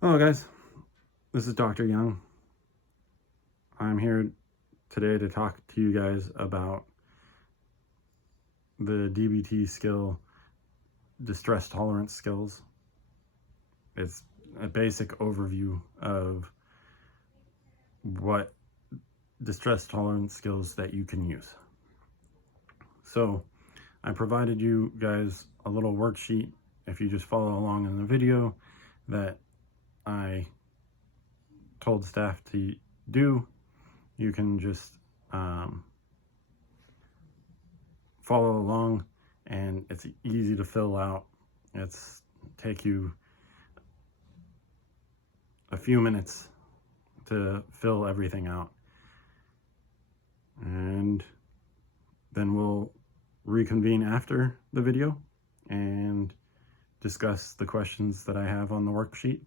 Hello guys, this is Dr. Young. I'm here today to talk to you guys about the DBT skill, distress tolerance skills. It's a basic overview of what distress tolerance skills that you can use. So I provided you guys a little worksheet, if you just follow along in the video, that I told staff to do. You can just follow along, and it's easy to fill out. It's take you a few minutes to fill everything out, and then we'll reconvene after the video and discuss the questions that I have on the worksheet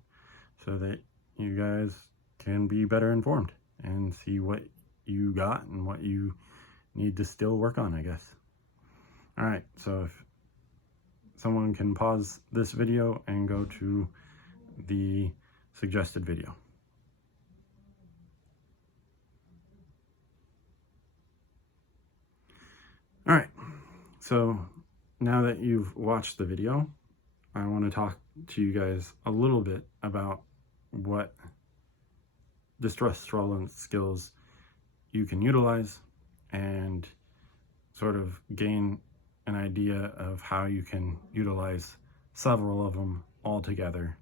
so that you guys can be better informed and see what you got and what you need to still work on, I guess. All right, so if someone can pause this video and go to the suggested video. All right, so now that you've watched the video, I want to talk to you guys a little bit about what distress tolerance skills you can utilize and sort of gain an idea of how you can utilize several of them all together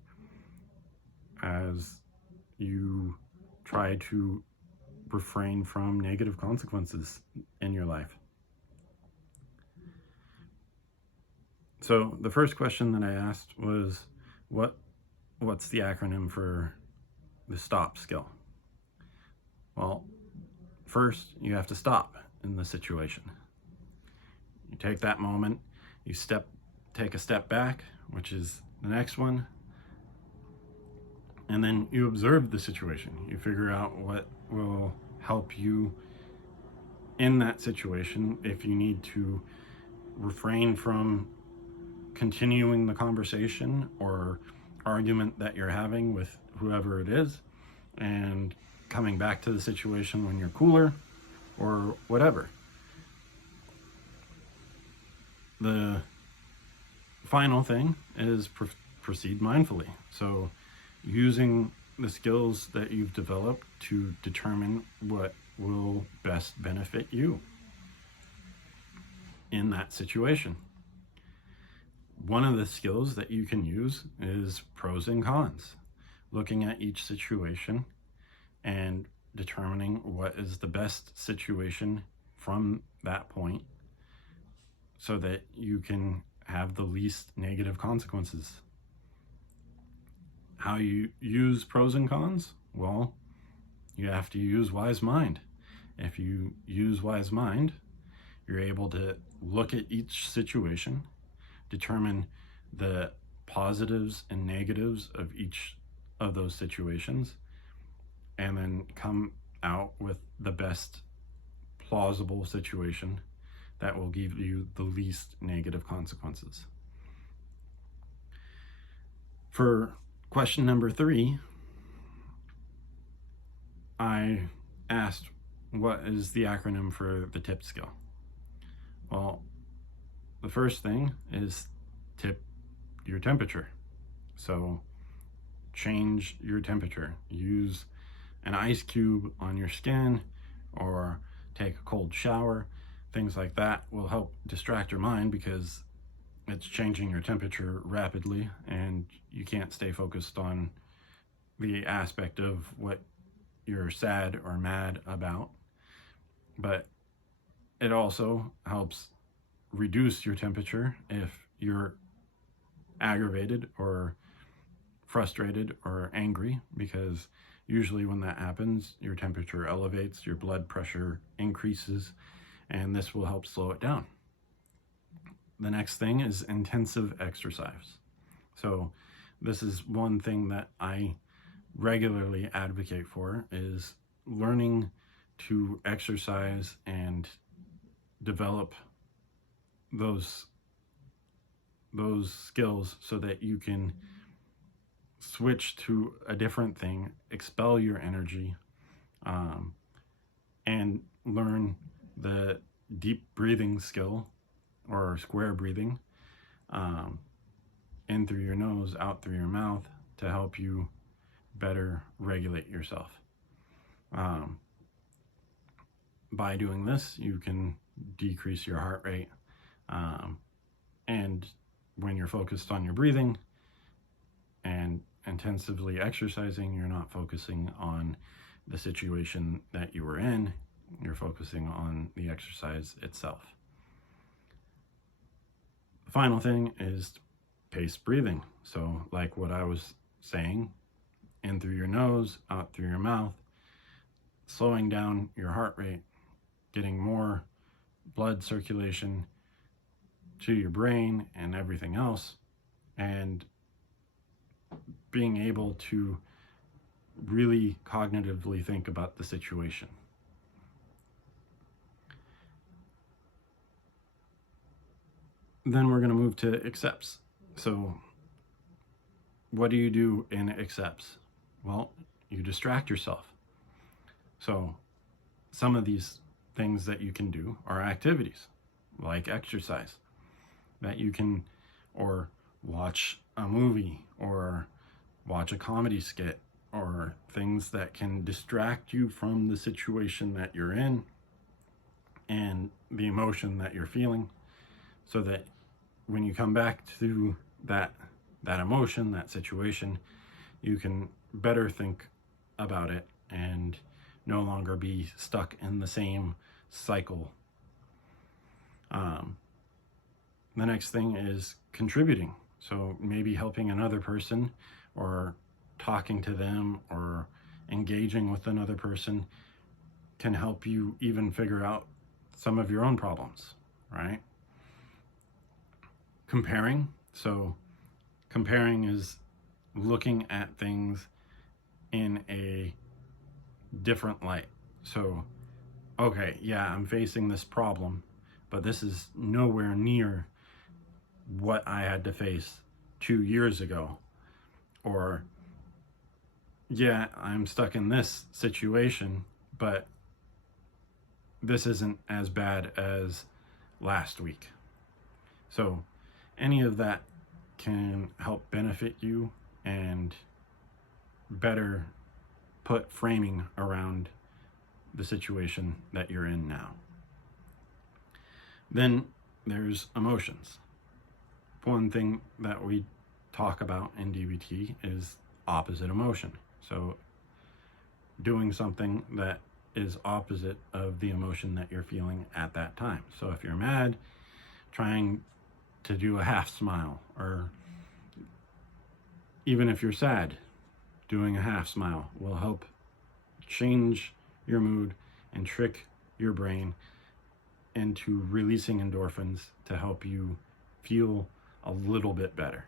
as you try to refrain from negative consequences in your life. So the first question that I asked was, what's the acronym for the STOP skill? Well, first you have to stop in the situation. You take that moment, you take a step back, which is the next one, and then you observe the situation. You figure out what will help you in that situation if you need to refrain from continuing the conversation or argument that you're having with whoever it is and coming back to the situation when you're cooler or whatever. The final thing is proceed mindfully. So using the skills that you've developed to determine what will best benefit you in that situation. One of the skills that you can use is pros and cons, looking at each situation and determining what is the best situation from that point so that you can have the least negative consequences. How you use pros and cons? Well, you have to use wise mind. If you use wise mind, you're able to look at each situation, determine the positives and negatives of each of those situations, and then come out with the best plausible situation that will give you the least negative consequences. For question number 3, I asked, what is the acronym for the TIP skill? Well, the first thing is tip your temperature. So change your temperature. Use an ice cube on your skin or take a cold shower. Things like that will help distract your mind because it's changing your temperature rapidly and you can't stay focused on the aspect of what you're sad or mad about. But it also helps reduce your temperature if you're aggravated or frustrated or angry, because usually when that happens, your temperature elevates, your blood pressure increases, and this will help slow it down. The next thing is intensive exercise. So this is one thing that I regularly advocate for, is learning to exercise and develop those skills so that you can switch to a different thing, expel your energy, and learn the deep breathing skill or square breathing, in through your nose, out through your mouth, to help you better regulate yourself. By doing this, you can decrease your heart rate, and when you're focused on your breathing and intensively exercising, you're not focusing on the situation that you were in, you're focusing on the exercise itself. The final thing is paced breathing. So like what I was saying, in through your nose, out through your mouth, slowing down your heart rate, getting more blood circulation to your brain and everything else, and being able to really cognitively think about the situation. Then we're going to move to accepts. So what do you do in accepts? Well, you distract yourself. So some of these things that you can do are activities like exercise that you can, or watch a movie, or watch a comedy skit, or things that can distract you from the situation that you're in and the emotion that you're feeling, so that when you come back to that emotion, that situation, you can better think about it and no longer be stuck in the same cycle. The next thing is contributing. So maybe helping another person, or talking to them, or engaging with another person can help you even figure out some of your own problems, right? Comparing. So comparing is looking at things in a different light. So, okay, yeah, I'm facing this problem, but this is nowhere near what I had to face 2 years ago. Or, yeah, I'm stuck in this situation, but this isn't as bad as last week. So any of that can help benefit you and better put framing around the situation that you're in now. Then there's emotions. One thing that we talk about in DBT is opposite emotion. So doing something that is opposite of the emotion that you're feeling at that time. So if you're mad, trying to do a half smile, or even if you're sad, doing a half smile will help change your mood and trick your brain into releasing endorphins to help you feel a little bit better.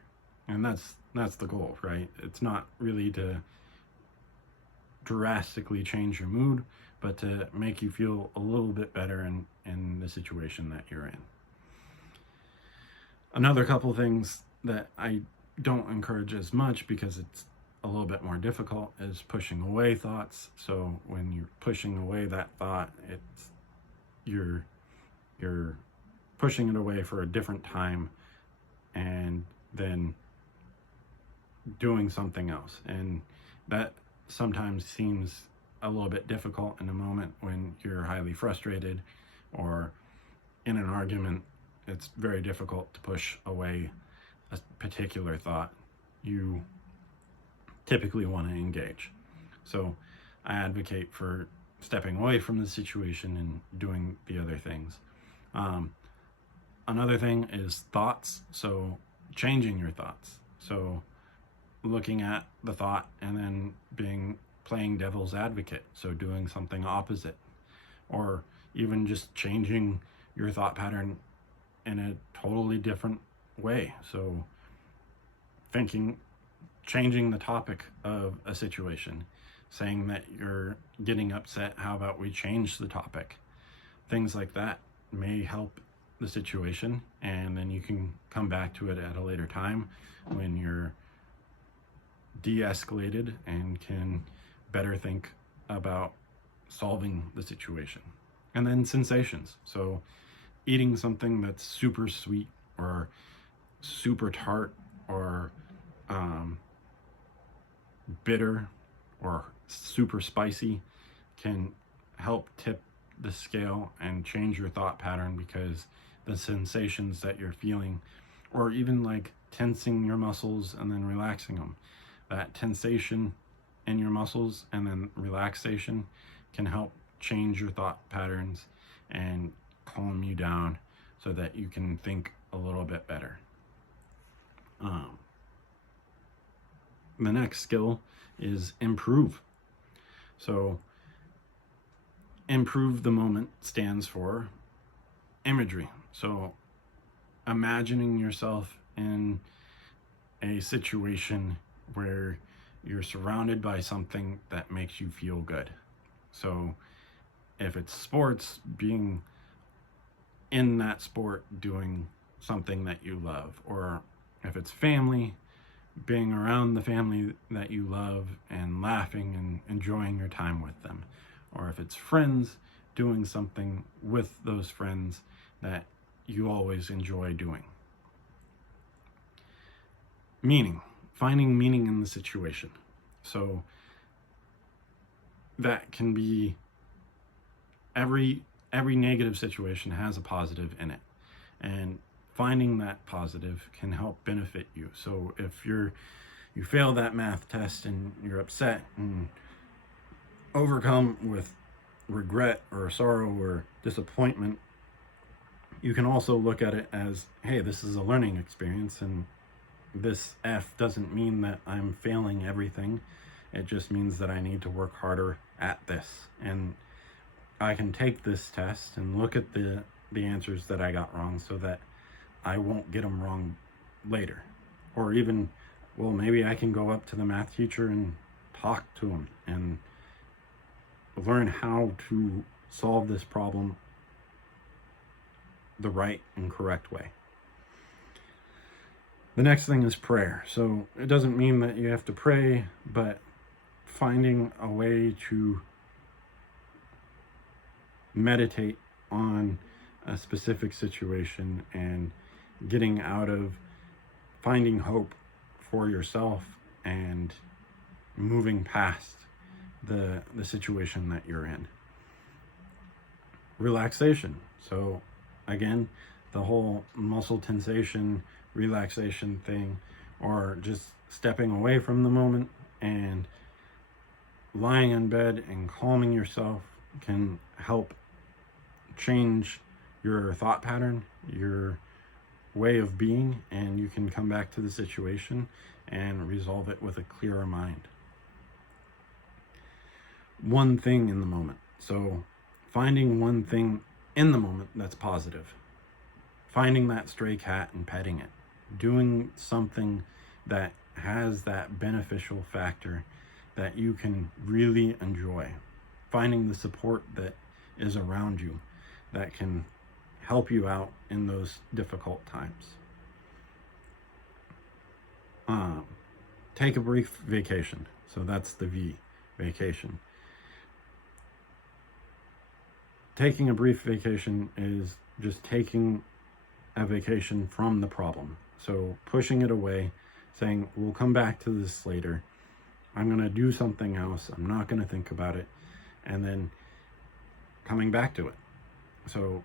And that's the goal, right? It's not really to drastically change your mood, but to make you feel a little bit better in the situation that you're in. Another couple things that I don't encourage as much because it's a little bit more difficult is pushing away thoughts. So when you're pushing away that thought, it's you're pushing it away for a different time and then doing something else. And that sometimes seems a little bit difficult in a moment when you're highly frustrated, or in an argument. It's very difficult to push away a particular thought. You typically want to engage. So I advocate for stepping away from the situation and doing the other things. Another thing is thoughts. So changing your thoughts. So looking at the thought and then playing devil's advocate. So doing something opposite, or even just changing your thought pattern in a totally different way. So changing the topic of a situation, saying that you're getting upset, how about we change the topic? Things like that may help the situation, and then you can come back to it at a later time when you're de-escalated and can better think about solving the situation. And then sensations. So eating something that's super sweet or super tart or bitter or super spicy can help tip the scale and change your thought pattern, because the sensations that you're feeling, or even like tensing your muscles and then relaxing them, that tensation in your muscles and then relaxation can help change your thought patterns and calm you down so that you can think a little bit better. The next skill is improve. So improve the moment stands for imagery. So imagining yourself in a situation where you're surrounded by something that makes you feel good. So if it's sports, being in that sport doing something that you love, or if it's family, being around the family that you love and laughing and enjoying your time with them, or if it's friends, doing something with those friends that you always enjoy doing. Meaning, finding meaning in the situation. So that can be every negative situation has a positive in it, and finding that positive can help benefit you. So if you fail that math test and you're upset and overcome with regret or sorrow or disappointment, you can also look at it as, hey, this is a learning experience, and this F doesn't mean that I'm failing everything. It just means that I need to work harder at this, and I can take this test and look at the answers that I got wrong so that I won't get them wrong later. Or even, well, maybe I can go up to the math teacher and talk to him and learn how to solve this problem the right and correct way. The next thing is prayer. So it doesn't mean that you have to pray, but finding a way to meditate on a specific situation and getting out of finding hope for yourself and moving past the situation that you're in. Relaxation. So again, the whole muscle tensation, relaxation thing, or just stepping away from the moment and lying in bed and calming yourself can help change your thought pattern, your way of being, and you can come back to the situation and resolve it with a clearer mind. One thing in the moment. So finding one thing in the moment that's positive. Finding that stray cat and petting it. Doing something that has that beneficial factor that you can really enjoy. Finding the support that is around you that can help you out in those difficult times. Take a brief vacation. So that's the V, vacation. Taking a brief vacation is just taking a vacation from the problem. So pushing it away, saying, we'll come back to this later. I'm going to do something else. I'm not going to think about it. And then coming back to it. So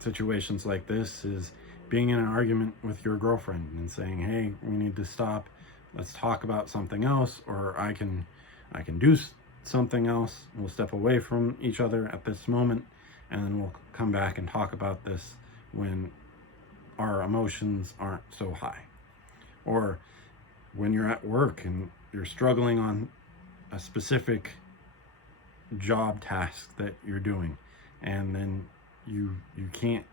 situations like this is being in an argument with your girlfriend and saying, hey, we need to stop. Let's talk about something else, or I can do something else. We'll step away from each other at this moment, and then we'll come back and talk about this when our emotions aren't so high. Or when you're at work and you're struggling on a specific job task that you're doing, and then you can't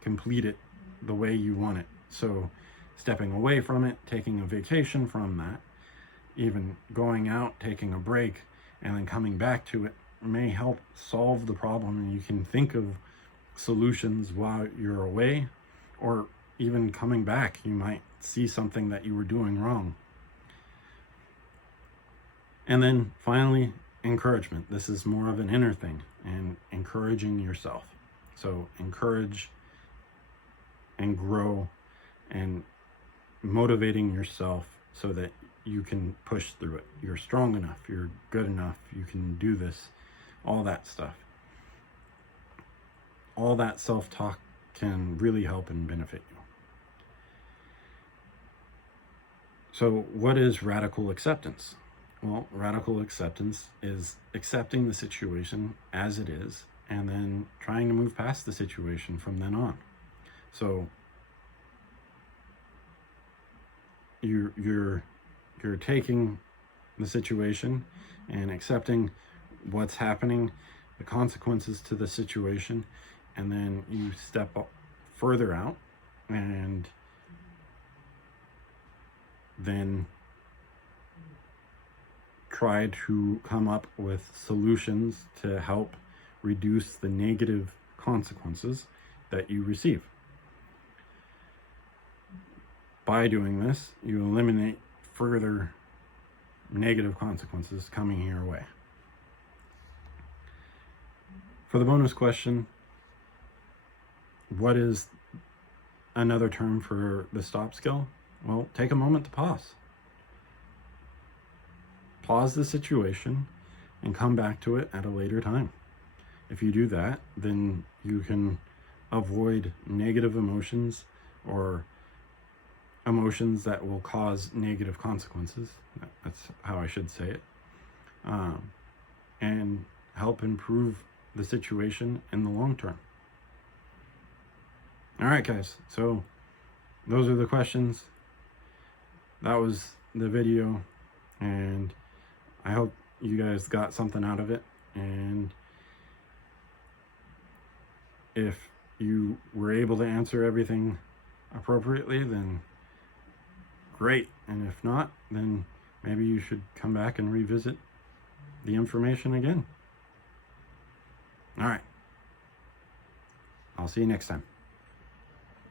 complete it the way you want it. So stepping away from it, taking a vacation from that, even going out, taking a break, and then coming back to it may help solve the problem, and you can think of solutions while you're away, or even coming back, you might see something that you were doing wrong. And then finally, encouragement. This is more of an inner thing, and encouraging yourself. So encourage and grow and motivating yourself so that you can push through it. You're strong enough, you're good enough, you can do this, all that stuff. All that self-talk can really help and benefit you. So what is radical acceptance? Well, radical acceptance is accepting the situation as it is and then trying to move past the situation from then on. So you're taking the situation and accepting what's happening, the consequences to the situation, and then you step up further out and then try to come up with solutions to help reduce the negative consequences that you receive. By doing this, you eliminate further negative consequences coming your way. For the bonus question, what is another term for the stop skill? Well, take a moment to pause. Pause the situation and come back to it at a later time. If you do that, then you can avoid negative emotions or emotions that will cause negative consequences. That's how I should say it. And help improve the situation in the long term. All right, guys. So those are the questions. That was the video, and I hope you guys got something out of it. And if you were able to answer everything appropriately, then great. And if not, then maybe you should come back and revisit the information again. All right. I'll see you next time.